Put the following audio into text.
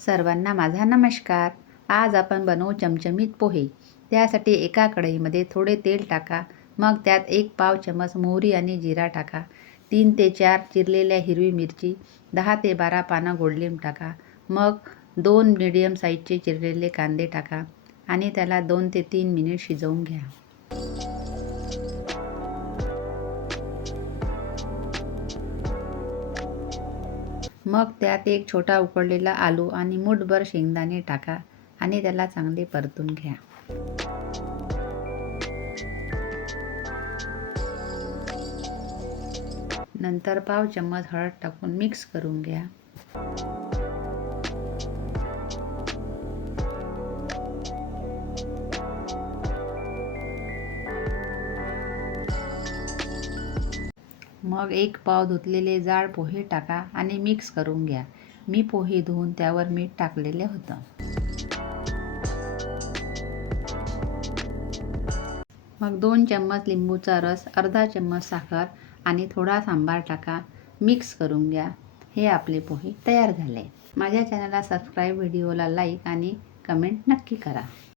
सर्वांना माझा नमस्कार. आज आपण बनवू चमचमीत पोहे. त्यासाठी एका कढईमध्ये थोडे तेल टाका. मग त्यात 1 पाव चमच मोहरी आणि जिरा टाका. 3 ते 4 चिरलेल्या हिरवी मिरची, 10 ते 12 पानं गोडलिंब टाका. मग 2 मीडियम साईजचे चिरलेले कांदे टाका आणि त्याला 2 ते 3 मिनिट शिजवून घ्या. मग त्यात एक छोटा उकडलेला आलू आणि मूठभर शेंगदाणे टाका आणि त्याला चांगले परतून घ्या. नंतर पाव चम्मच हळद टाकून मिक्स करून घ्या. मग 1 पाव धुतलेले जाड पोहे टाका आणि मिक्स करून घ्या. मी पोहे धुवून त्यावर मीठ टाकलेले होतं. मग 2 चम्मच लिंबूचा रस, अर्धा चम्मच साखर आणि थोडा सांबार टाका. मिक्स करून घ्या. हे आपले पोहे तयार झाले. माझ्या चॅनलला सबस्क्राईब, व्हिडिओला लाईक आणि कमेंट नक्की करा.